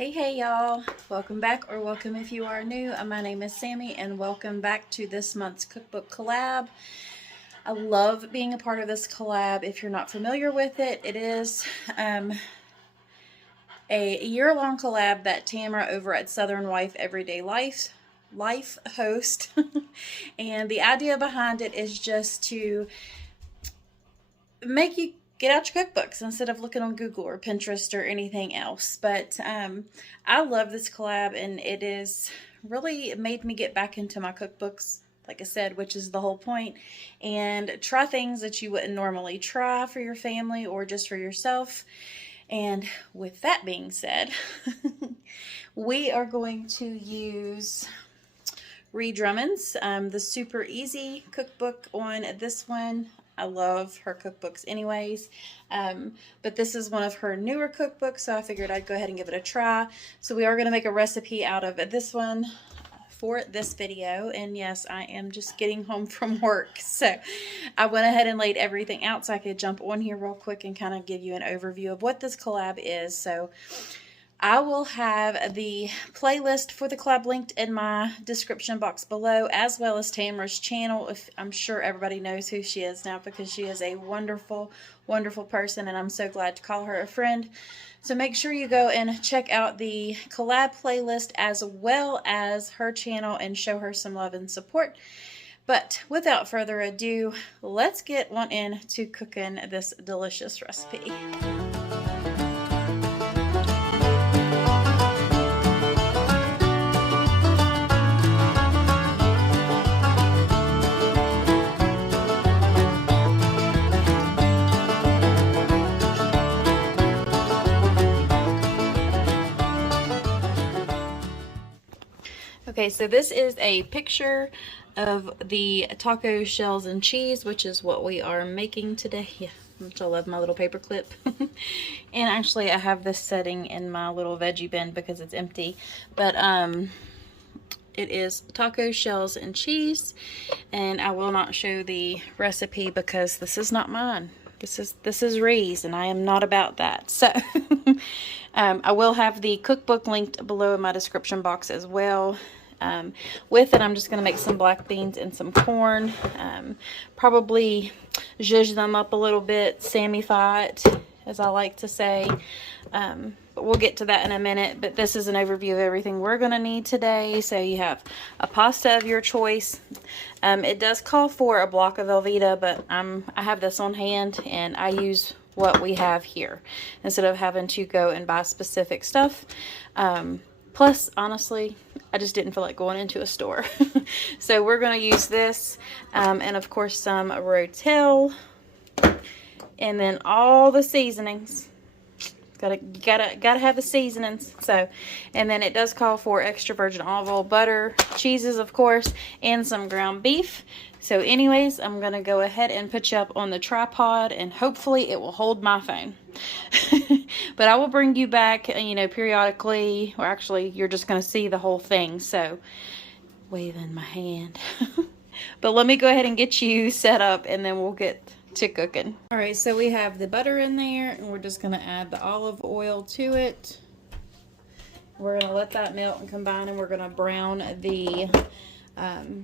Hey y'all, welcome back, or welcome if you are new. My name is Sammy and welcome back to this month's cookbook collab. I love being a part of this collab. If you're not familiar with it, it is a year-long collab that Tamara over at Southern Wife Everyday Life host. And the idea behind it is just to make you get out your cookbooks instead of looking on Google or Pinterest or anything else. But I love this collab, and it is really made me get back into my cookbooks, like I said, which is the whole point, and try things that you wouldn't normally try for your family or just for yourself. And with that being said, we are going to use Ree Drummond's the Super Easy cookbook on this one. I love her cookbooks anyways, but this is one of her newer cookbooks, so I figured I'd go ahead and give it a try. So we are going to make a recipe out of this one for this video, and yes, I am just getting home from work, so I went ahead and laid everything out so I could jump on here real quick and kind of give you an overview of what this collab is. So I will have the playlist for the collab linked in my description box below, as well as Tamara's channel. If I'm sure everybody knows who she is now, because she is a wonderful, wonderful person, and I'm so glad to call her a friend. So make sure you go and check out the collab playlist as well as her channel and show her some love and support. But without further ado, let's get on into cooking this delicious recipe. Okay, so this is a picture of the taco shells and cheese, which is what we are making today. Yeah, which I love my little paper clip. And actually I have this setting in my little veggie bin because it's empty. But it is taco shells and cheese, and I will not show the recipe because this is not mine. This is Ree's, and I am not about that. So I will have the cookbook linked below in my description box as well. With it, I'm just going to make some black beans and some corn. Probably zhuzh them up a little bit, Samify it, as I like to say. But we'll get to that in a minute. But this is an overview of everything we're going to need today. So you have a pasta of your choice. It does call for a block of Velveeta, but I have this on hand, and I use what we have here instead of having to go and buy specific stuff. Plus, honestly, I just didn't feel like going into a store. So we're going to use this, and of course some Rotel, and then all the seasonings. Gotta have the seasonings. So, and then it does call for extra virgin olive oil, butter, cheeses, of course, and some ground beef. So anyways, I'm going to go ahead and put you up on the tripod, and hopefully it will hold my phone. But I will bring you back, you know, periodically, or actually you're just going to see the whole thing. So, waving my hand. But let me go ahead and get you set up, and then we'll get to cooking. All right, so we have the butter in there, and we're just going to add the olive oil to it. We're going to let that melt and combine, and we're going to brown the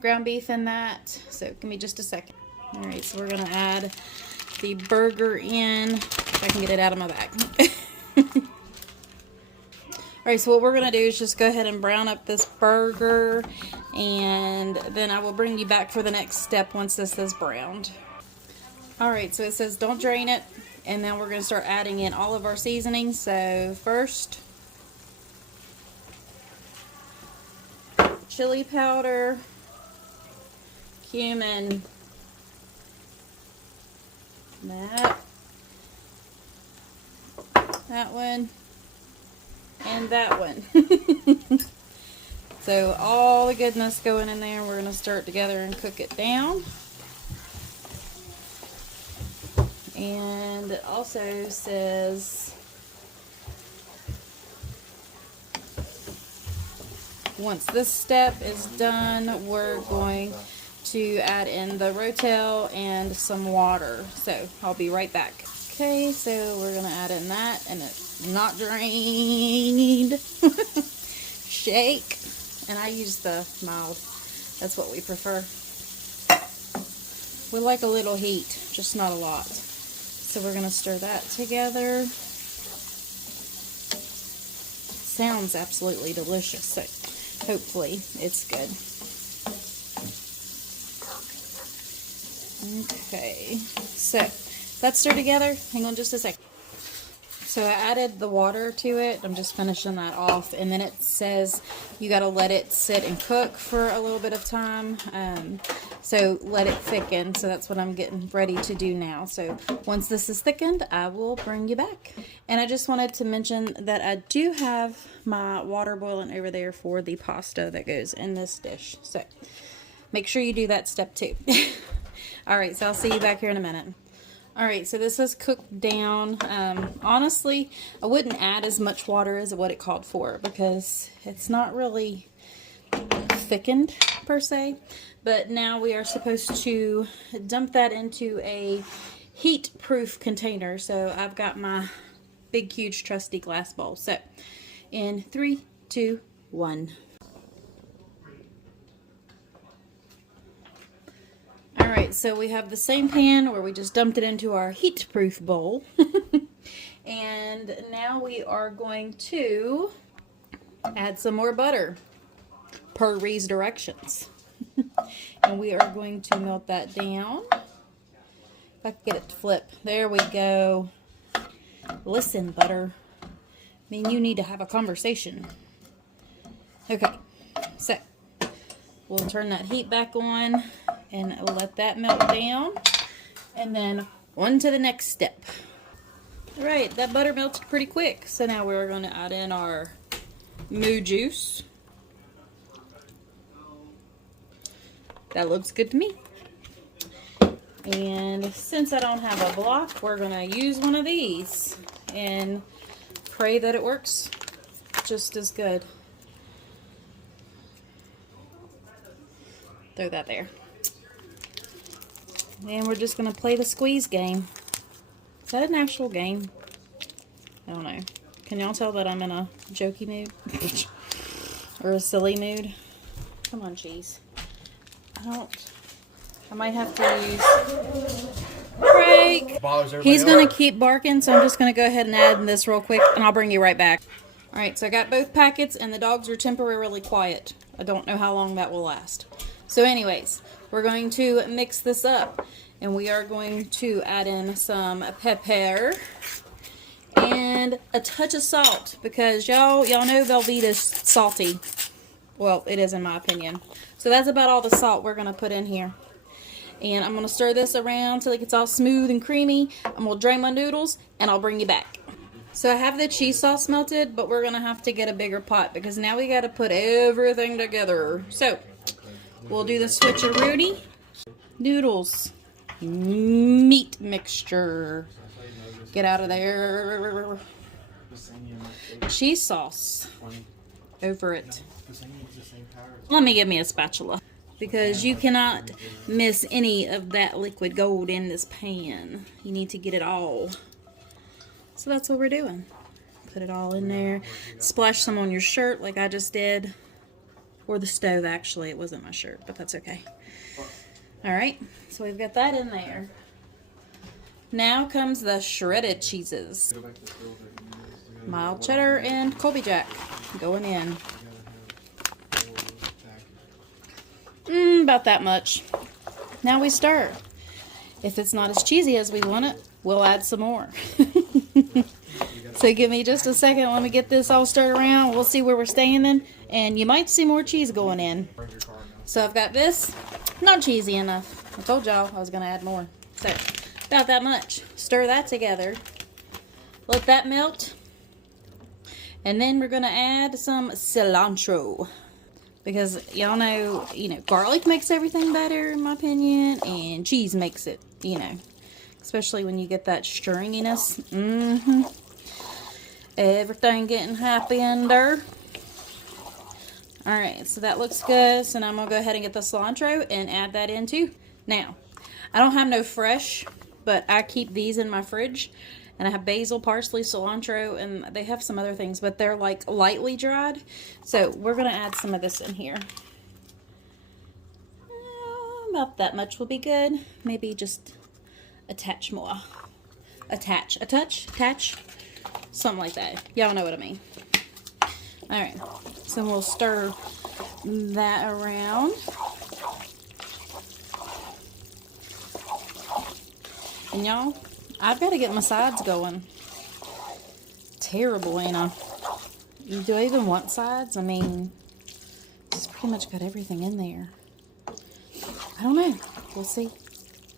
ground beef in that. So give me just a second. All right, so we're going to add the burger in, if I can get it out of my bag. All right, so what we're going to do is just go ahead and brown up this burger, and then I will bring you back for the next step once this is browned. All right, so it says don't drain it, and then we're going to start adding in all of our seasonings. So first, chili powder, cumin, that one, and that one. So all the goodness going in there. We're going to start together and cook it down. And it also says once this step is done, we're going to add in the Rotel and some water. So I'll be right back. Okay, so we're going to add in that, and it's not drained. shake. And I use the mild. That's what we prefer. We like a little heat, just not a lot. So we're going to stir that together. Sounds absolutely delicious, so hopefully it's good. Okay, so that's stirred together. Hang on just a second. So I added the water to it. I'm just finishing that off. And then it says you got to let it sit and cook for a little bit of time. So let it thicken. So that's what I'm getting ready to do now. So once this is thickened, I will bring you back. And I just wanted to mention that I do have my water boiling over there for the pasta that goes in this dish. So make sure you do that step too. All right, so I'll see you back here in a minute. All right, so this is cooked down. Honestly, I wouldn't add as much water as what it called for because it's not really thickened per se. But now we are supposed to dump that into a heat-proof container. So I've got my big, huge, trusty glass bowl. So in 3, 2, 1. Alright, so we have the same pan where we just dumped it into our heat-proof bowl. And now we are going to add some more butter per Ree's directions. And we are going to melt that down. If I can get it to flip. There we go. Listen, butter. I mean, you need to have a conversation. Okay, so we'll turn that heat back on and let that melt down. And then on to the next step. All right, that butter melted pretty quick. So now we're going to add in our moo juice. That looks good to me. And since I don't have a block, we're going to use one of these and pray that it works just as good. Throw that there. And we're just going to play the squeeze game. Is that an actual game? I don't know. Can y'all tell that I'm in a jokey mood? Or a silly mood? Come on, cheese. I might have to use break. He's going to keep barking, so I'm just going to go ahead and add this real quick, and I'll bring you right back. Alright, so I got both packets, and the dogs are temporarily quiet. I don't know how long that will last. So anyways, we're going to mix this up, and we are going to add in some pepper and a touch of salt, because y'all know Velveeta's salty. Well, it is in my opinion. So that's about all the salt we're going to put in here. And I'm going to stir this around till it gets all smooth and creamy. I'm going to drain my noodles, and I'll bring you back. So I have the cheese sauce melted, but we're going to have to get a bigger pot because now we got to put everything together. So we'll do the switcherooty. Noodles. Meat mixture. Get out of there. Cheese sauce. Over it. Let me get me a spatula. Because you cannot miss any of that liquid gold in this pan. You need to get it all. So that's what we're doing. Put it all in there. Splash some on your shirt like I just did. Or the stove, actually. It wasn't my shirt, but that's okay. Alright, so we've got that in there. Now comes the shredded cheeses. Mild cheddar and Colby Jack going in. About that much. Now we stir. If it's not as cheesy as we want it, we'll add some more. So give me just a second. Let me get this all stirred around. We'll see where we're standing. And you might see more cheese going in. So I've got this. Not cheesy enough. I told y'all I was going to add more. So about that much. Stir that together. Let that melt. And then we're going to add some cilantro. Because y'all know, garlic makes everything better, in my opinion, and cheese makes it, especially when you get that stringiness. Everything getting happy in there. Alright, so that looks good. So now I'm going to go ahead and get the cilantro and add that in too. Now, I don't have no fresh, but I keep these in my fridge. And I have basil, parsley, cilantro, and they have some other things, but they're like lightly dried. So we're going to add some of this in here. About that much will be good. Maybe just a touch more. Attach. Something like that. Y'all know what I mean. Alright, so we'll stir that around. And y'all, I've got to get my sides going. Terrible, ain't I? Do I even want sides? I mean, it's pretty much got everything in there. I don't know. We'll see.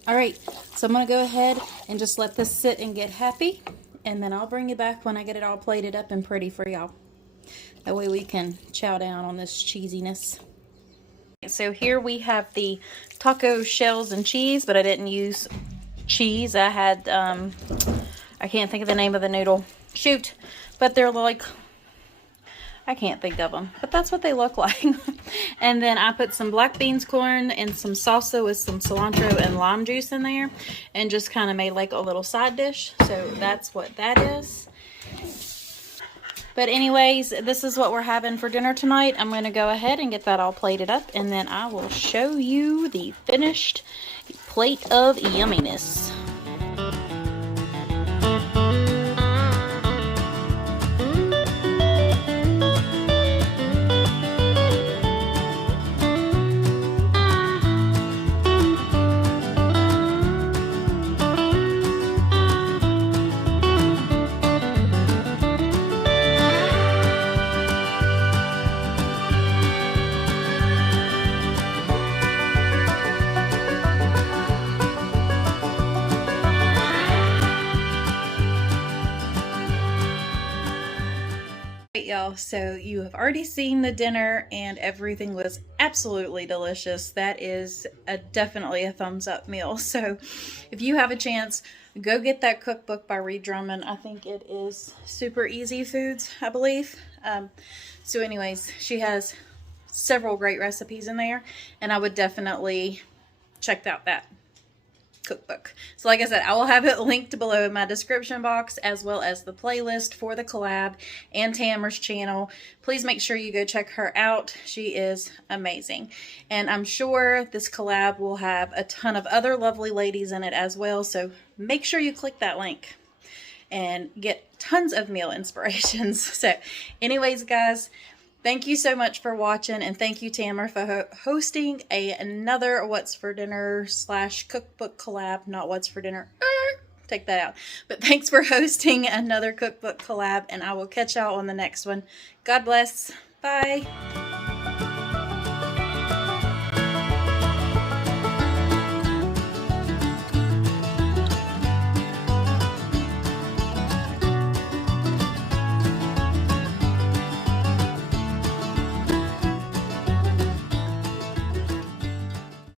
Alright, so I'm going to go ahead and just let this sit and get happy. And then I'll bring you back when I get it all plated up and pretty for y'all. That way we can chow down on this cheesiness. So here we have the taco shells and cheese, but I didn't use cheese. I had, I can't think of the name of the noodle. Shoot. But they're like, I can't think of them, but that's what they look like. And then I put some black beans, corn, and some salsa with some cilantro and lime juice in there, and just kind of made like a little side dish. So that's what that is. But anyways, this is what we're having for dinner tonight. I'm going to go ahead and get that all plated up, and then I will show you the finished plate of yumminess. Y'all, so you have already seen the dinner and everything was absolutely delicious. That is definitely a thumbs up meal. So if you have a chance, go get that cookbook by Reed Drummond. I think it is Super Easy Foods, I believe. So anyways, she has several great recipes in there, and I would definitely check out that cookbook. So like I said, I will have it linked below in my description box, as well as the playlist for the collab and Tamara's channel. Please make sure you go check her out. She is amazing. And I'm sure this collab will have a ton of other lovely ladies in it as well. So make sure you click that link and get tons of meal inspirations. So anyways, guys, thank you so much for watching, and thank you, Tamara, for hosting another What's for Dinner / cookbook collab. Not What's for Dinner. Take that out. But thanks for hosting another cookbook collab, and I will catch y'all on the next one. God bless. Bye.